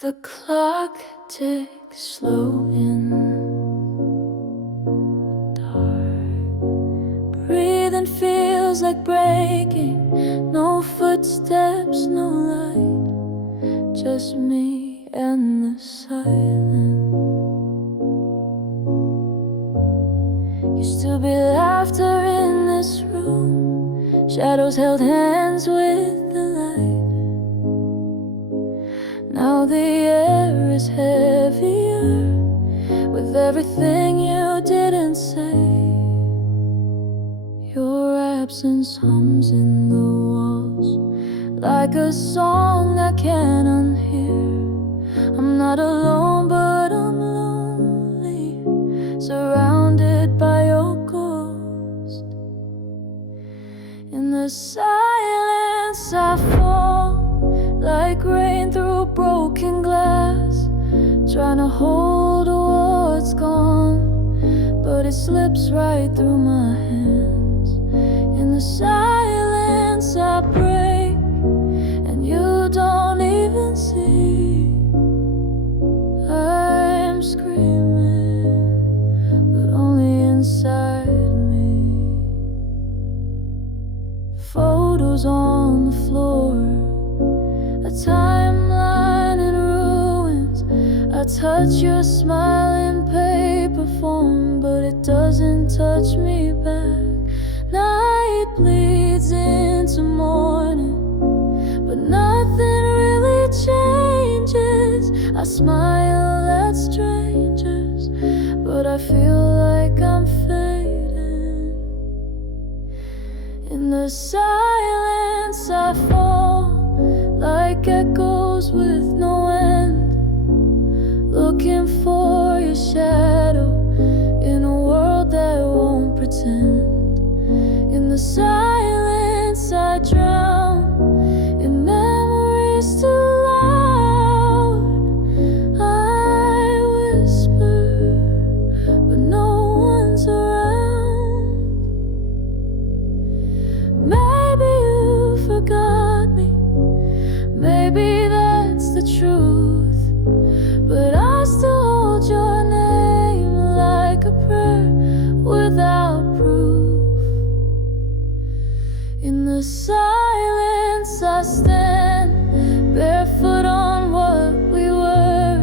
The clock ticks slow in the dark. Breathing feels like breaking. No footsteps, no light. Just me and the silence. Used to be laughter in this room. Shadows held hands with the light. Now the air is heavier with everything you didn't say. Your absence hums in the walls like a song I can't unhear. I'm not alone but I'm lonely, surrounded by your ghost. In the silence I fall like rain through broken glass, trying to hold what's gone, but it slips right through my hands. In the silence I break, and you don't even see. I'm screaming, but only inside me. Photos on the floor, a timeline in ruins. I touch your smile in paper form, but it doesn't touch me back. Night bleeds into morning, but nothing really changes. I smile at strangers, but I feel like I'm fading. In the silence I fall like echoes with no end, looking for your shadow in a world that won't pretend. In the silence I drown in memories too loud. I whisper, but no one's around. Maybe you forgot me, maybe that's the truth, but I still hold your name like a prayer without proof. In the silence I stand, barefoot on what we were.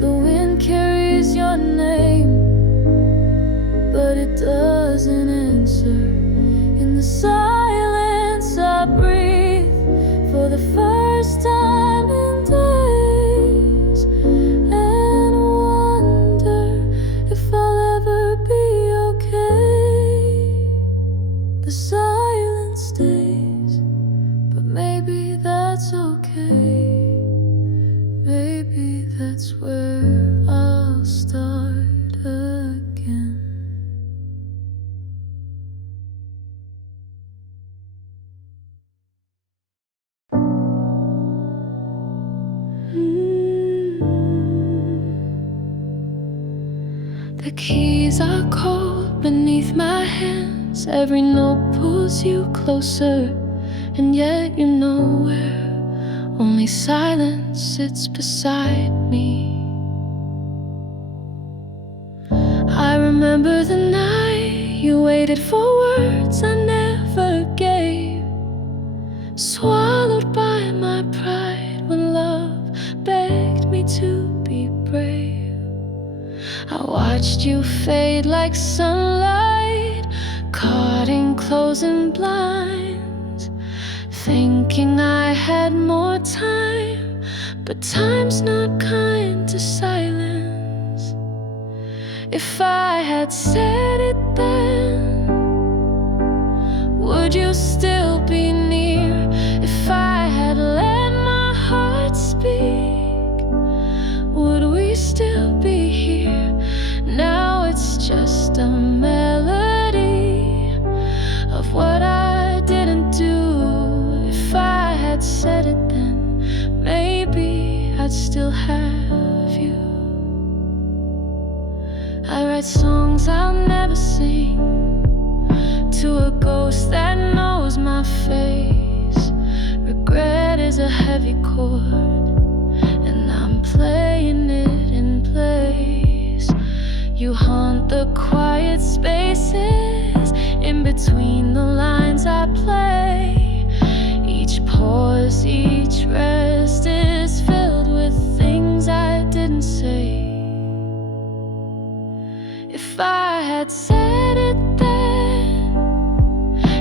The wind carries your name, but it doesn't answer. In the silence I breathe for the first time in days, and wonder if I'll ever be okay. The silence stays, but maybe that's okay. Maybe that's where I'll start again. The keys are cold beneath my hands. Every note pulls you closer, and yet you're nowhere. Only silence sits beside me. I remember the night you waited for words I never gave, swallowed by my pride when love begged me to be brave. I watched you fade like sunlight, caught in closing blinds, thinking I had more time, but time's not kind to silence. If I had said it then, would you still be near? If I had let my heart speak, would we still be here? Now it's just a melody of what I didn't do. If I had said it then, maybe I'd still have you. I write songs I'll never sing to a ghost that knows my face. Regret is a heavy chord, and quiet spaces in between the lines I play. Each pause, each rest is filled with things I didn't say. If I had said it then,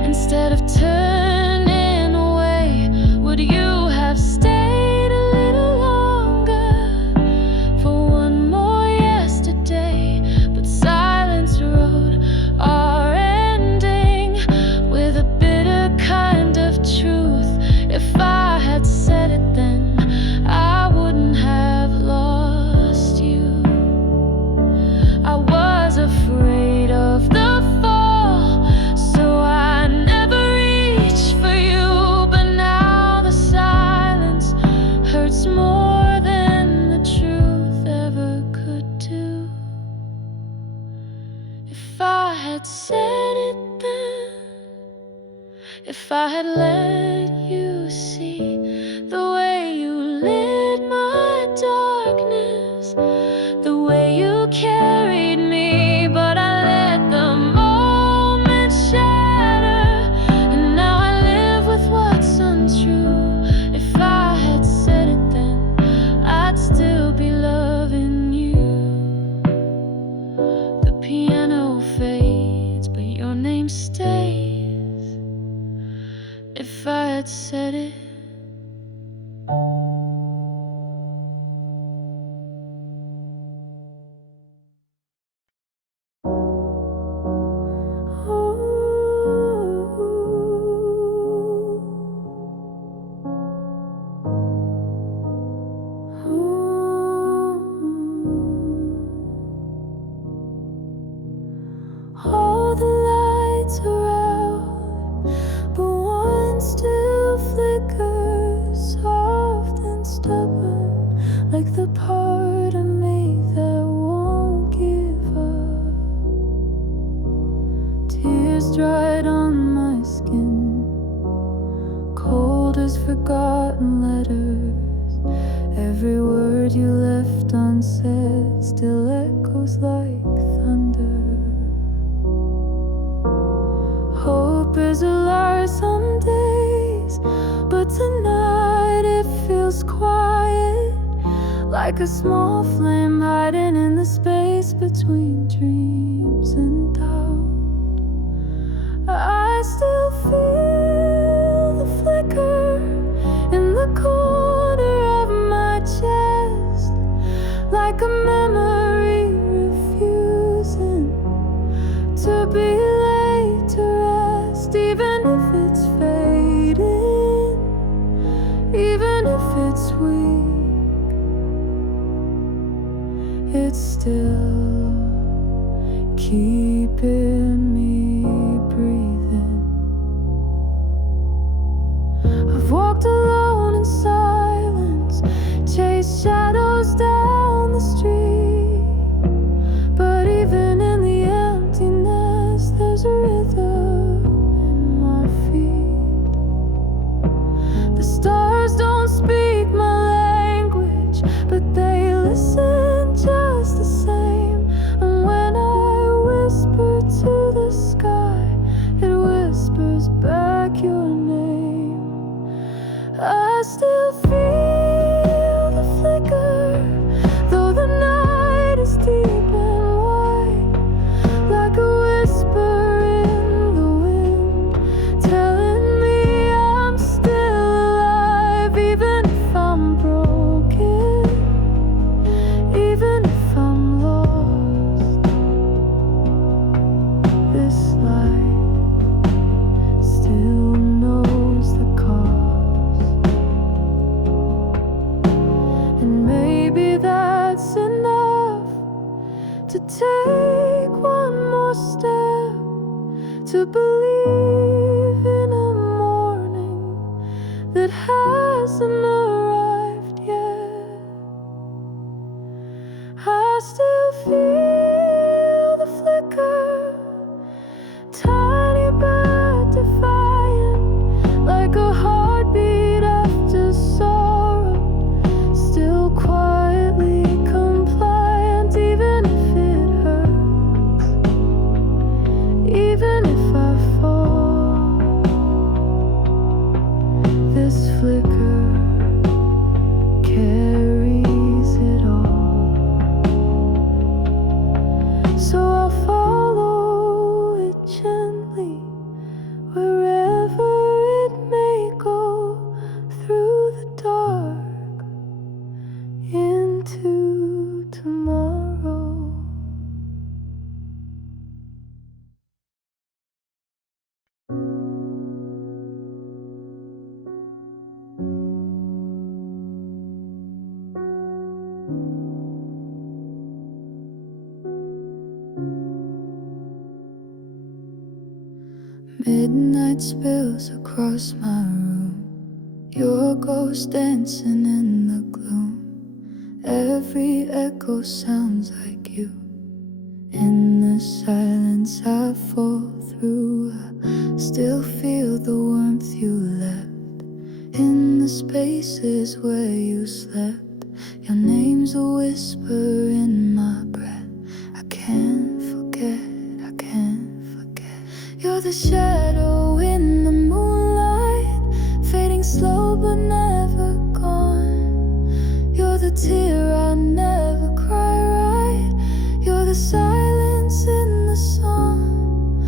instead of turning away, would you have stayed a little longer for one more yesterday? But silence wrote our ending with a bitter kind of truth. If I had said it then, I wouldn't have lost you. I was afraid of the fall, so I never reached for you. But now the silence hurts more than the truth ever could do. If I had said it then, if I had let you see the way you lit my darkness, the way you carried me, but I let the moment shatter, and now I live with what's untrue. If I had said it then, I'd still be loving you. The piano fades, but your name stays. If I had said it, all the lights are out, but one still flickers, soft and stubborn, like the part of me that won't give up. Tears dried on my skin, cold as forgotten letters. Every word you left unsaid still echoes like thunder. Hope is alive some days, but tonight it feels quiet, like a small flame hiding in the space between dreams and doubt. I still feel the flicker in the corner of my chest, like a memory refusing to be laid to rest. Even if it's fading, even if it's weak, it's still keeping me breathing. I've walked alone in silence, chased shadows down the street, but even in the emptiness there's a rhythm in my feet. The stars don't speak my language, but they listen just the same. And when I whisper to the sky, it whispers back your name. I still feel the flicker, though the night is deep and wide, like a whisper in the wind, telling me I'm still alive. Even if I'm broken, even if I'm lost, this light still knows the cost. And maybe that's enough to take one more step, to believe in a morning that hasn't arrived yet. I still feel the flicker, tiny but defiant, like a heartbeat after sorrow, still quietly compliant. Even if it hurts, into tomorrow. Midnight spills across my room, your ghost dancing in the gloom. Every echo sounds like you. In the silence I fall through, I still feel the warmth you left in the spaces where you slept. Your name's a whisper in my breath. I can't forget, I can't forget. You're the shadow in the moonlight, fading slow but never gone. You're the tear I never cry right. You're the silence in the song.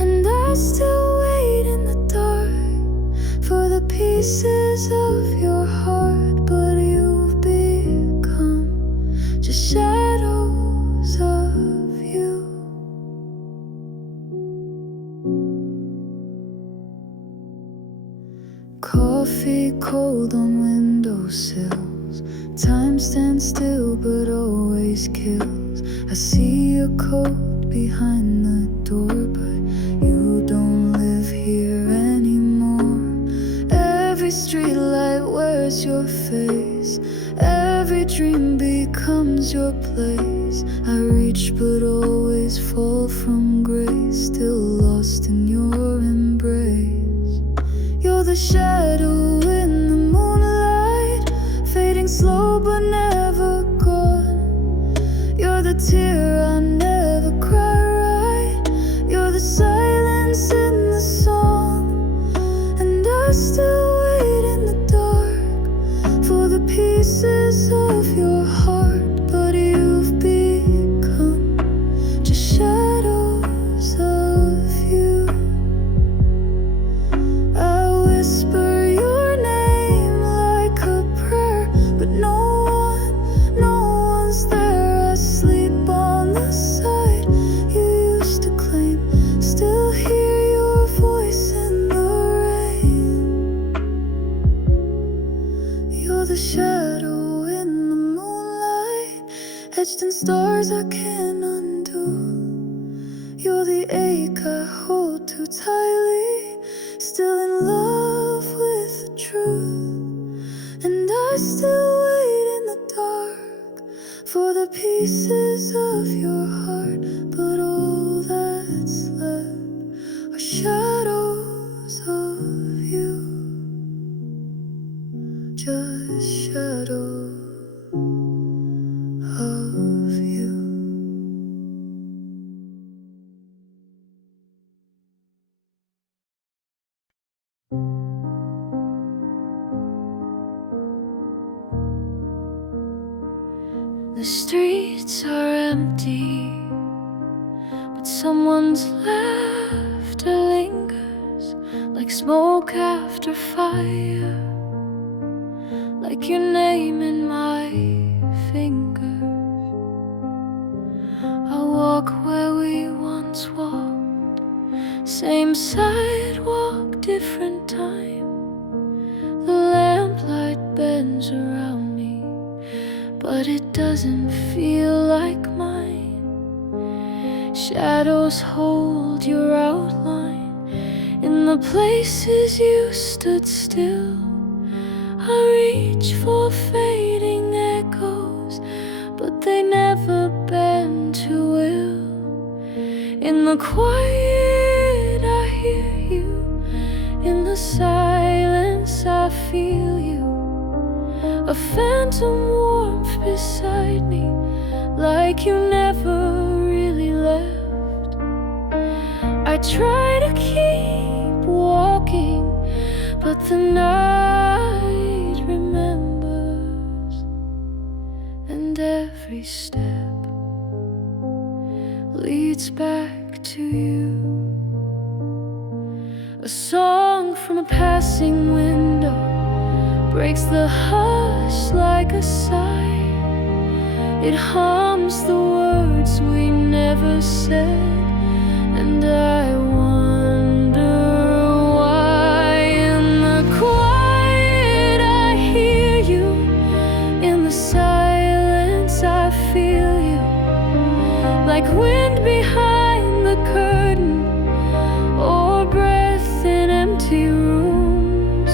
And I still wait in the dark for the pieces of your heart. But you've become just shadows of you. Coffee cold on windowsills. Time stands still but always kills. I see your coat behind the door, but you don't live here anymore. Every streetlight wears your face. Every dream becomes your place. I reach but always fall from grace, still lost in your embrace. You're the shadow in the moonlight, fading slow but never gone. You're the tear I never cry right. You're the silence in the song. And I still wait in the dark for the pieces of your heart. But you've become just shadows of you. I whisper your name like a prayer, but no one's there. I sleep on the side you used to claim. Still hear your voice in the rain. You're the shadow in the moonlight, etched in stars I can't undo. You're the ache I hold too tightly, still in love with the truth. And I still wait in the dark for the pieces of your heart. But all that's left are shadows of you. Just shadows of you. The streets are empty, but someone's laughter lingers like smoke after fire, like your name in my fingers. I walk where we once walked, same sidewalk, different time. The lamplight bends around me, but it doesn't feel like mine. Shadows hold your outline in the places you stood still. I reach for fading echoes, but they never bend to will. In the quiet I hear you, in the silence I feel you. A phantom warmth beside me, like you never really left. I try to keep walking, but the night remembers. And every step leads back to you. A song from a passing window breaks the hush like a sigh. It hums the words we never said, and I wonder why. In the quiet I hear you, in the silence I feel you, like wind behind the curtain or breath in empty rooms.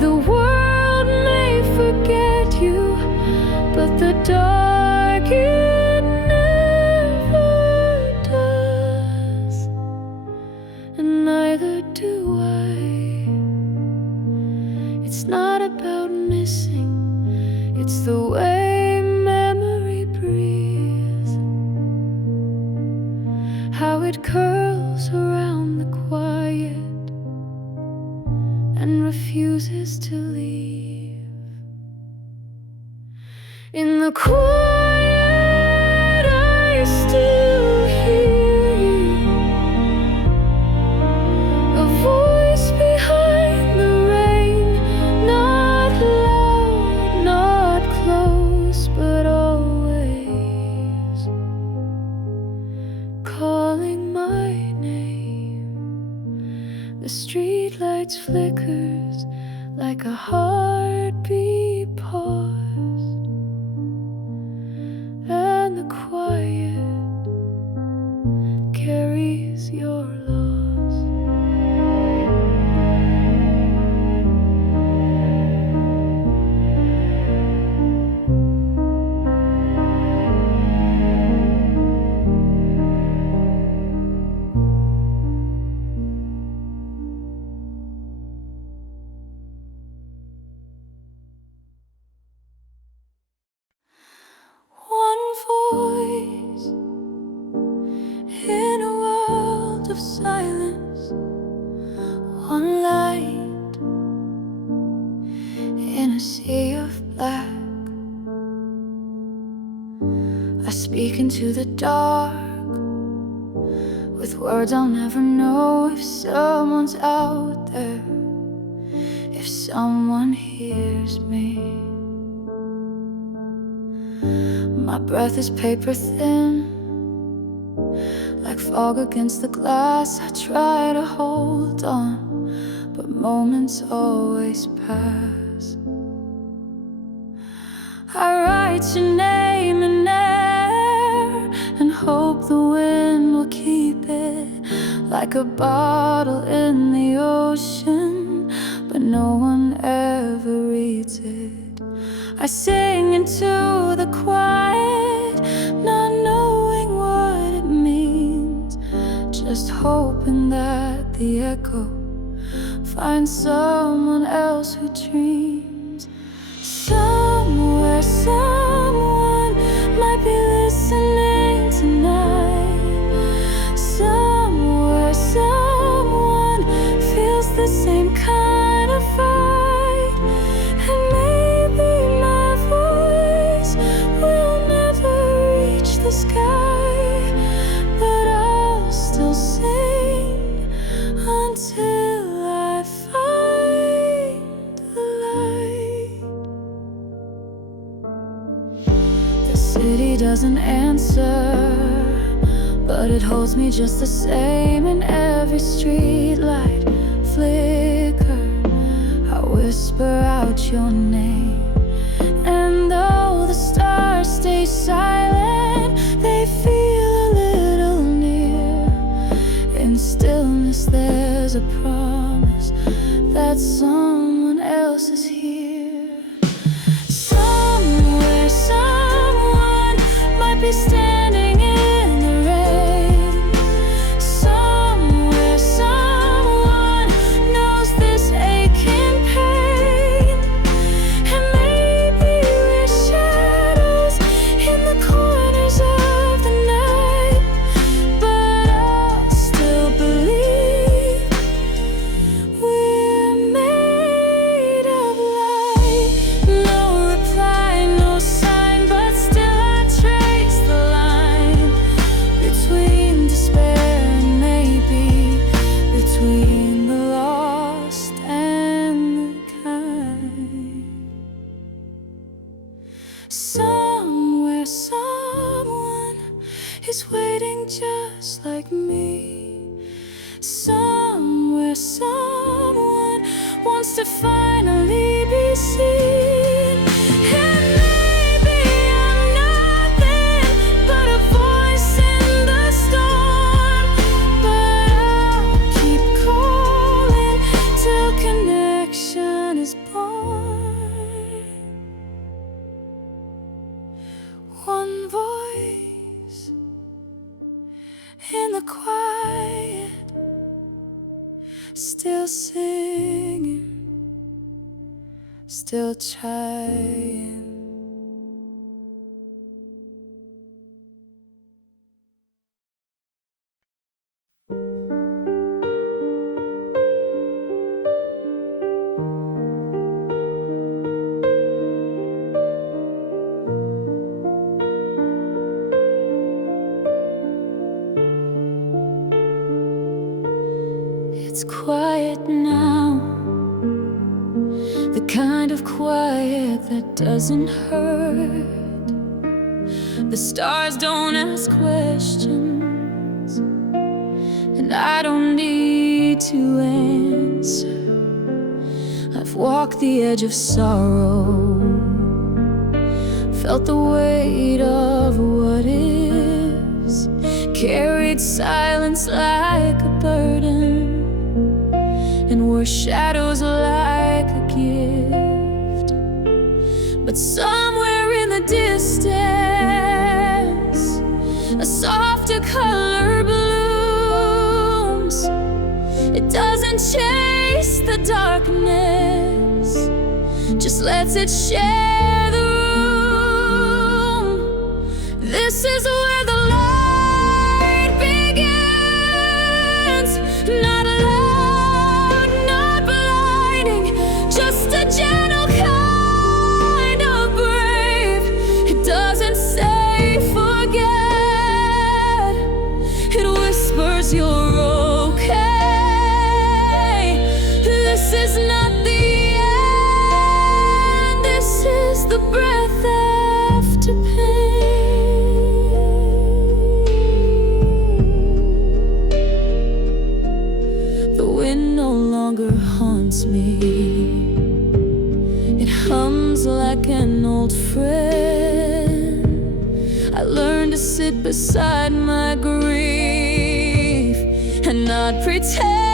The world may forget you, but the dark it never does, and neither do I. It's not about missing, it's the way memory breathes, how it curls around the quiet and refuses to leave. In the quiet I still hear you, a voice behind the rain, not loud, not close, but always calling my name. The streetlights flickers like a heartbeat pause, and the quiet carries your loss. One voice in a world of silence, one light in a sea of black. I speak into the dark with words I'll never know if someone's out there, if someone hears me. My breath is paper thin, like fog against the glass. I try to hold on, but moments always pass. I write your name in air and hope the wind will keep it, like a bottle in the ocean, but no one ever reads it. I sing into the quiet, not knowing what it means, just hoping that the echo finds someone else who dreams. Somewhere, someone might be listening tonight. Somewhere, someone feels the same kind of fight, and maybe my voice will never reach the sky, but I'll still sing until I find the light. The city doesn't answer, but it holds me just the same. In every street light flicker, I whisper out your name, and though the stars stay silent, they feel a little near. In stillness there's a promise that someone else is here. Somewhere, someone might be standing in the rain. Somewhere, someone knows this aching pain, and maybe we're shadows in the corners of the night, but I'll still believe we're made of light. No reply, no sign, but still I trace the line between despair and maybe between the lost and the kind. Somewhere, is waiting just like me. Somewhere, someone wants to finally be seen. And maybe I'm nothing but a voice in the storm, but I'll keep calling till connection is born. One voice in the quiet, still singing, still trying. It's quiet now, the kind of quiet that doesn't hurt. The stars don't ask questions, and I don't need to answer. I've walked the edge of sorrow, felt the weight of what is, carried silence like a burden, and wore shadows like a gift. But somewhere in the distance, a softer color blooms. It doesn't chase the darkness, just lets it share the room. This is where the light begins, not loud, not blinding, just a gentle kind of brave. It doesn't say forget, it whispers you're okay. This is not the end, this is the breath after pain. The wind no longer haunts me, it hums like an old friend. I learned to sit beside my grief and not pretend.